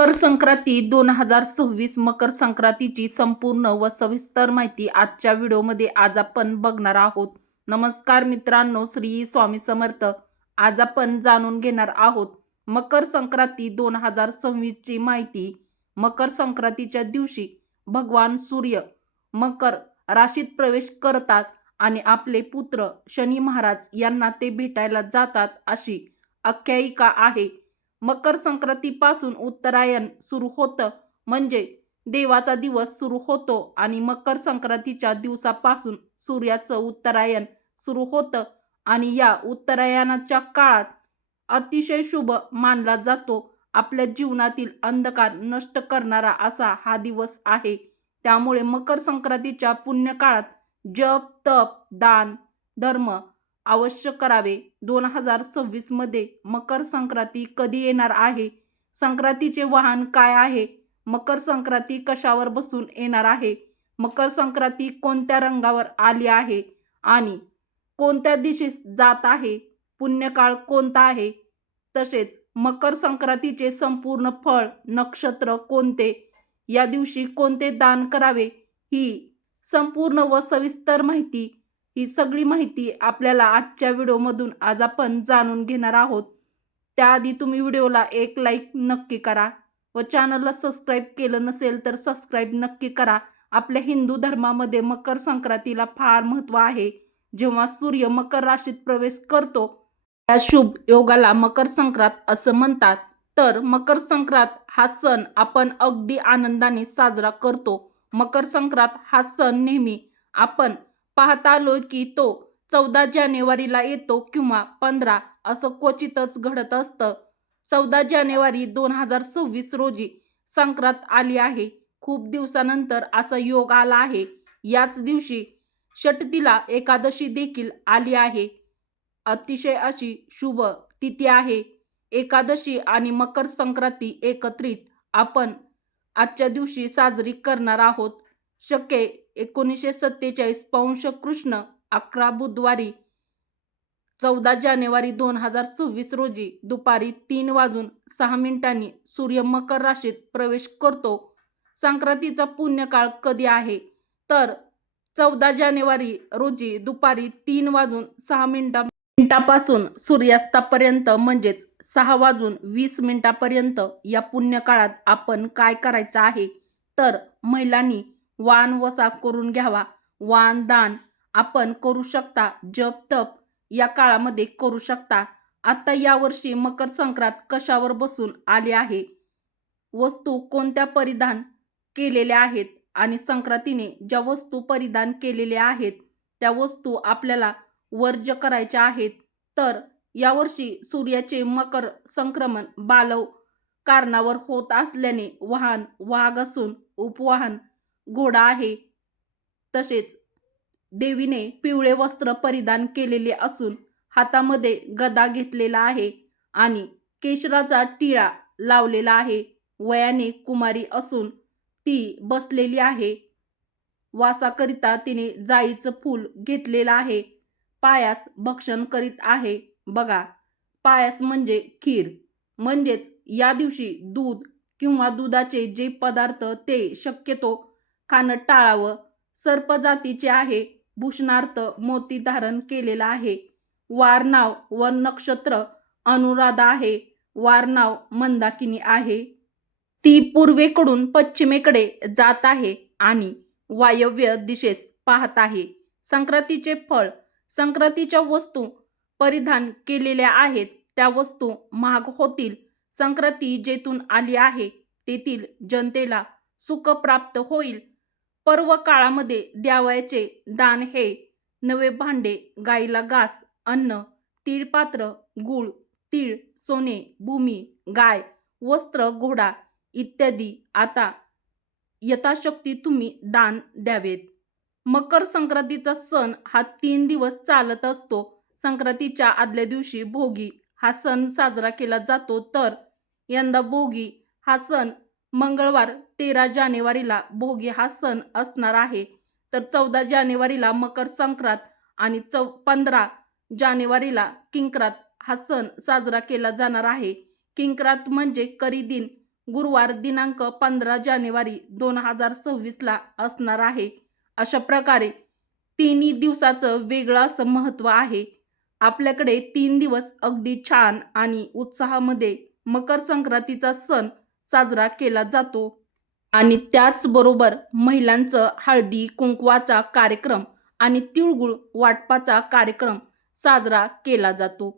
मकर संक्रांती दोन हजार सव्वीस मकर संक्रांतीची संपूर्ण व सविस्तर माहिती आजच्या व्हिडिओमध्ये आज आपण बघणार आहोत. नमस्कार मित्रांनो श्री स्वामी समर्थ. आज आपण जाणून घेणार आहोत मकर संक्रांती दोन हजार सव्वीसची माहिती. मकर संक्रांतीच्या दिवशी भगवान सूर्य मकर राशीत प्रवेश करतात आणि आपले पुत्र शनी महाराज यांना ते भेटायला जातात अशी आख्यायिका आहे. मकर संक्रांतीपासून उत्तरायण सुरू होतं. म्हणजे देवाचा दिवस सुरू होतो आणि मकर संक्रांतीच्या दिवसापासून सूर्याचं उत्तरायण सुरू होतं. आणि या उत्तरायणाच्या काळात अतिशय शुभ मानला जातो. आपल्या जीवनातील अंधकार नष्ट करणारा असा हा दिवस आहे. त्यामुळे मकर संक्रांतीच्या पुण्यकाळात जप तप दान धर्म अवश्य करावे. दोन हजार सव्वीसमध्ये मकर संक्रांती कधी येणार आहे? संक्रांतीचे वाहन काय आहे? मकर संक्रांती कशावर बसून येणार आहे? मकर संक्रांती कोणत्या रंगावर आली आहे? आणि कोणत्या दिशेस जात आहे? पुण्यकाळ कोणता आहे? तसेच मकर संक्रांतीचे संपूर्ण फळ नक्षत्र कोणते? या दिवशी कोणते दान करावे? ही संपूर्ण व सविस्तर माहिती ही सगळी माहिती आपल्याला आजच्या व्हिडिओमधून आज आपण जाणून घेणार आहोत. त्याआधी तुम्ही व्हिडिओला एक लाईक नक्की करा व चॅनलला सबस्क्राईब केलं नसेल तर सबस्क्राईब नक्की करा. आपल्या हिंदू धर्मामध्ये मकर संक्रांतीला फार महत्त्व आहे. जेव्हा सूर्य मकर राशीत प्रवेश करतो त्या शुभ योगाला मकर संक्रांत असं म्हणतात. तर मकर संक्रांत हा सण आपण अगदी आनंदाने साजरा करतो. मकर संक्रांत हा सण नेहमी आपण पाहता आलो की तो चौदा जानेवारीला येतो किंवा पंधरा असं क्वचितच घडत असतं. चौदा जानेवारी दोन हजार सव्वीस रोजी संक्रांत आली आहे. खूप दिवसानंतर असा योग आला आहे. याच दिवशी षटतीला एकादशी देखील आली आहे. अतिशय अशी शुभ तिथी आहे. एकादशी आणि मकर संक्रांती एकत्रित आपण आजच्या दिवशी साजरी करणार आहोत. शके एकोणीसशे सत्तेचाळीस पौंश कृष्ण अकरा बुधवारी चौदा जानेवारी दोन हजार सव्वीस रोजी दुपारी तीन वाजून सहा मिनिटांनी सूर्य मकर राशीत प्रवेश करतो. संक्रांतीचा पुण्यकाळ कधी आहे? तर चौदा जानेवारी रोजी दुपारी तीन वाजून सहा मिनिटा मिनिटापासून सूर्यास्तापर्यंत म्हणजेच सहा वाजून वीस मिनिटापर्यंत या पुण्यकाळात आपण काय करायचं आहे? तर महिलांनी वाण वसा करून घ्यावा. वाण दान आपण करू शकता. जप तप या काळामध्ये करू शकता. आता यावर्षी मकर संक्रांत कशावर बसून आली आहे? वस्तू कोणत्या परिधान केलेल्या आहेत? आणि संक्रांतीने ज्या वस्तू परिधान केलेल्या आहेत त्या वस्तू आपल्याला वर्ज्य करायच्या आहेत तर यावर्षी सूर्याचे मकर संक्रमण बालव कारणावर होत असल्याने वाहन वाघ असून उपवाहन घोडा आहे. तसेच देवीने पिवळे वस्त्र परिधान केलेले असून हातामध्ये गदा घेतलेला आहे आणि केशराचा टिळा लावलेला आहे. वयाने कुमारी असून ती बसलेली आहे. वासाकरिता तिने जाईचं फूल घेतलेलं आहे. पायास भक्षण करीत आहे. बघा पायास म्हणजे खीर. म्हणजेच या दिवशी दूध किंवा दुधाचे जे पदार्थ ते शक्यतो खाणं टाळावं. सर्प जातीचे आहे भूषणार्थ मोती धारण केलेला आहे. वार नाव व नक्षत्र अनुराधा आहे. वार नाव मंदाकिनी आहे. ती पूर्वेकडून पश्चिमेकडे जात आहे आणि वायव्य दिशेस पाहत आहे. संक्रांतीचे फळ संक्रांतीच्या वस्तू परिधान केलेल्या आहेत. त्या वस्तू महाग होतील. संक्रांती जेथून आली आहे तेथील जनतेला सुख प्राप्त होईल. पर्व काळामध्ये द्यावयाचे दान हे नवे भांडे गाईला घास अन्न तीळपात्र गूळ तीळ सोने भूमी गाय वस्त्र घोडा इत्यादी आता यथाशक्ती तुम्ही दान द्यावेत. मकर संक्रांतीचा सण हा तीन दिवस चालत असतो. संक्रांतीच्या आदल्या दिवशी भोगी हा सण साजरा केला जातो. तर यंदा भोगी हा सण मंगळवार तेरा जानेवारीला भोगी हा सण असणार आहे. तर चौदा जानेवारीला मकर संक्रांत आणि चौ पंधरा जानेवारीला किंक्रात हा सण साजरा केला जाणार आहे. किंक्रात म्हणजे करी दिन गुरुवार दिनांक पंधरा जानेवारी दोन हजार सव्वीसला असणार आहे. अशा प्रकारे तिन्ही दिवसाचं वेगळं असं महत्त्व आहे. आपल्याकडे तीन दिवस अगदी छान आणि उत्साहामध्ये मकर संक्रांतीचा सण साजरा केला जातो. आणि त्याचबरोबर महिलांचं हळदी कुंकवाचा कार्यक्रम आणि तिळगुळ वाटपाचा कार्यक्रम साजरा केला जातो.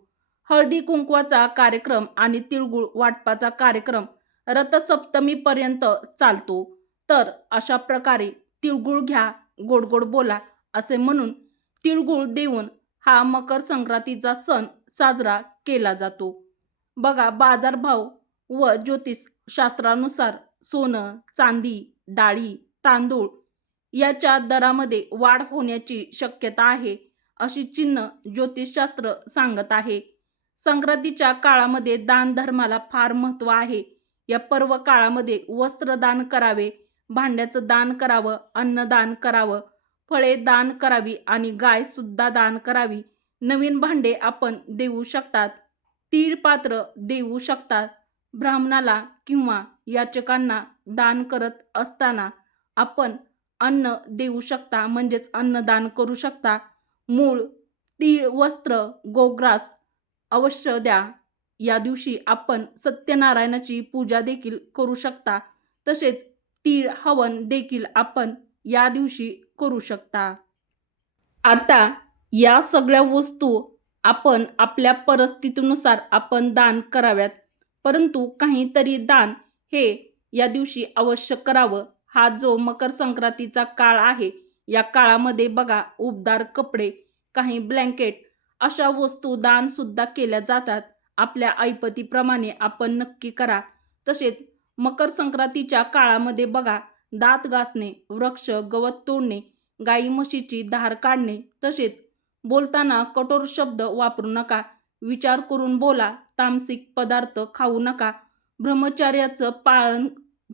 हळदी कुंकवाचा कार्यक्रम आणि तिळगुळ वाटपाचा कार्यक्रम रथसप्तमीपर्यंत चालतो. तर अशा प्रकारे तिळगुळ घ्या गोड गोड बोला असे म्हणून तिळगुळ देऊन हा मकर संक्रांतीचा सण साजरा केला जातो. बघा बाजारभाव व ज्योतिष शास्त्रानुसार सोनं चांदी डाळी तांदूळ याच्या दरामध्ये वाढ होण्याची शक्यता आहे अशी चिन्ह ज्योतिषशास्त्र सांगत आहे. संक्रांतीच्या काळामध्ये दान धर्माला फार महत्त्व आहे. या पर्व काळामध्ये वस्त्रदान करावे भांड्याचं दान करावं अन्नदान करावं फळे दान करावी आणि गाय सुद्धा दान करावी. नवीन भांडे आपण देऊ शकतात तीळ पात्र देऊ शकतात ब्राह्मणाला किंवा याचकांना दान करत असताना आपण अन्न देऊ शकता म्हणजेच अन्नदान करू शकता. मूळ तीळ वस्त्र गोग्रास अवश्य द्या. या दिवशी आपण सत्यनारायणाची पूजा देखील करू शकता. तसेच तीळ हवन देखील आपण या दिवशी करू शकता. आता या सगळ्या वस्तू आपण आपल्या परिस्थितीनुसार आपण दान कराव्यात. परंतु काहीतरी दान हे या दिवशी अवश्य करावं. हा जो मकर संक्रांतीचा काळ आहे या काळामध्ये बघा उबदार कपडे काही ब्लँकेट अशा वस्तू दानसुद्धा केल्या जातात. आपल्या ऐपतीप्रमाणे आपण नक्की करा. तसेच मकर संक्रांतीच्या काळामध्ये बघा दात घासणे वृक्ष गवत तोडणे गाई म्हशीची धार काढणे तसेच बोलताना कठोर शब्द वापरू नका. विचार करून बोला तामसिक पदार्थ खाऊ नका. ब्रह्मचार्याचं पालन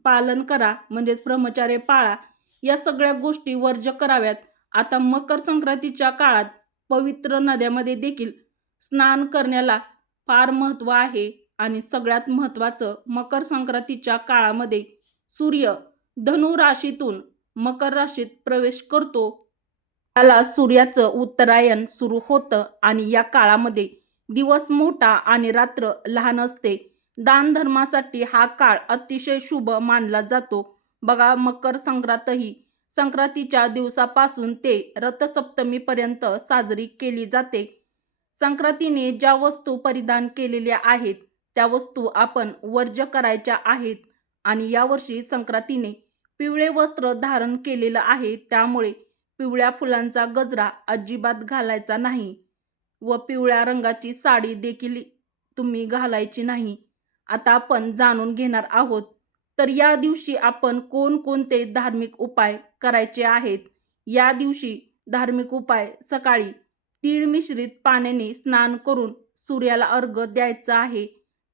पालन करा म्हणजेच ब्रह्मचार्य पाळा. या सगळ्या गोष्टी वर्ज कराव्यात. आता मकर संक्रांतीच्या काळात पवित्र नद्यामध्ये देखील स्नान करण्याला फार महत्त्व आहे. आणि सगळ्यात महत्त्वाचं मकर संक्रांतीच्या काळामध्ये सूर्य धनु राशीतून मकर राशीत प्रवेश करतो. त्याला सूर्याचं उत्तरायण सुरू होतं आणि या काळामध्ये दिवस मोठा आणि रात्र लहान असते. दान धर्मासाठी हा काळ अतिशय शुभ मानला जातो. बघा मकर संक्रांतही. संक्रांतीच्या दिवसापासून ते रथसप्तमीपर्यंत साजरी केली जाते. संक्रांतीने ज्या वस्तू परिधान केलेल्या आहेत त्या वस्तू आपण वर्ज्य करायच्या आहेत आणि यावर्षी संक्रांतीने पिवळे वस्त्र धारण केलेलं आहे. त्यामुळे पिवळ्या फुलांचा गजरा अजिबात घालायचा नाही. व पिवळ्या रंगाची साडी देखील तुम्ही घालायची नाही. आता आपण जाणून घेणार आहोत तर या दिवशी आपण कोणकोणते धार्मिक उपाय करायचे आहेत? या दिवशी धार्मिक उपाय सकाळी तीळ मिश्रित पाण्याने स्नान करून सूर्याला अर्घ द्यायचा आहे.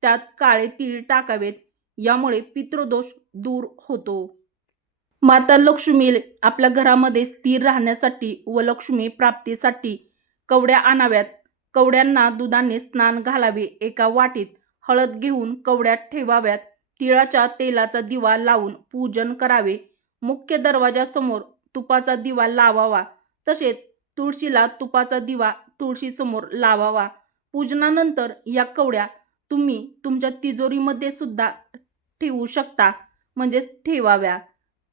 त्यात काळे तीळ टाकावेत यामुळे पितृदोष दूर होतो. माता लक्ष्मी आपल्या घरामध्ये स्थिर राहण्यासाठी व लक्ष्मी प्राप्तीसाठी कवड्या आणाव्यात. कवड्यांना दुधाने स्नान घालावे. एका वाटीत हळद घेऊन कवड्यात ठेवाव्यात. तिळाच्या तेलाचा दिवा लावून पूजन करावे. मुख्य दरवाजासमोर तुपाचा दिवा लावावा. तसेच तुळशीला तुपाचा दिवा तुळशीसमोर लावावा. पूजनानंतर या कवड्या तुम्ही तुमच्या तिजोरीमध्ये सुद्धा ठेवू शकता. म्हणजेच ठेवाव्या.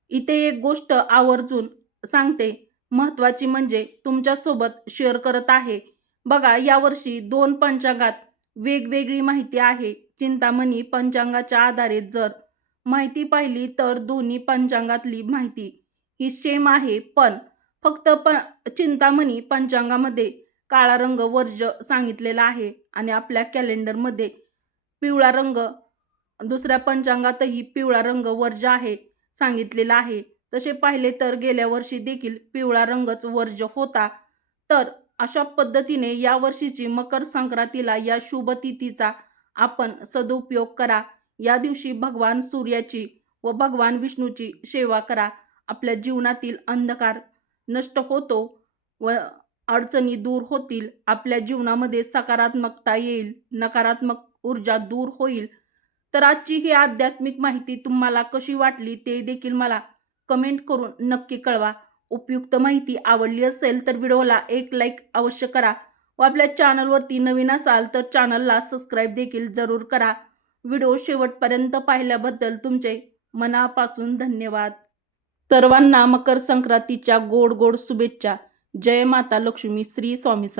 इथे एक गोष्ट आवर्जून सांगते. महत्त्वाची म्हणजे तुमच्यासोबत शेअर करत आहे. बघा यावर्षी दोन पंचांगात वेगवेगळी माहिती आहे. चिंतामणी पंचांगाच्या आधारे जर माहिती पाहिली तर दोन्ही पंचांगातली माहिती ही सेम आहे. पण फक्त प चिंतामणी पंचांगामध्ये काळा रंग वर्ज सांगितलेला आहे आणि आपल्या कॅलेंडरमध्ये पिवळा रंग दुसऱ्या पंचांगातही पिवळा रंग वर्ज आहे सांगितलेला आहे. तसे पाहिले तर गेल्या वर्षी देखील पिवळा रंगच वर्ज होता. तर अशा पद्धतीने या वर्षीची मकर संक्रांतीला या शुभ तिथीचा आपण सदुपयोग करा. या दिवशी भगवान सूर्याची व भगवान विष्णूची सेवा करा. आपल्या जीवनातील अंधकार नष्ट होतो व अडचणी दूर होतील. आपल्या जीवनामध्ये सकारात्मकता येईल नकारात्मक ऊर्जा दूर होईल. तर आजची ही आध्यात्मिक माहिती तुम्हाला कशी वाटली ते देखील मला कमेंट करून नक्की कळवा. उपयुक्त माहिती आवडली असेल तर व्हिडिओला एक लाईक अवश्य करा व आपल्या चॅनलवरती नवीन असाल तर चॅनलला सबस्क्राईब देखील जरूर करा. व्हिडिओ शेवटपर्यंत पाहिल्याबद्दल तुमचे मनापासून धन्यवाद. सर्वांना मकर संक्रांतीच्या गोड गोड शुभेच्छा. जय माता लक्ष्मी श्री स्वामी सम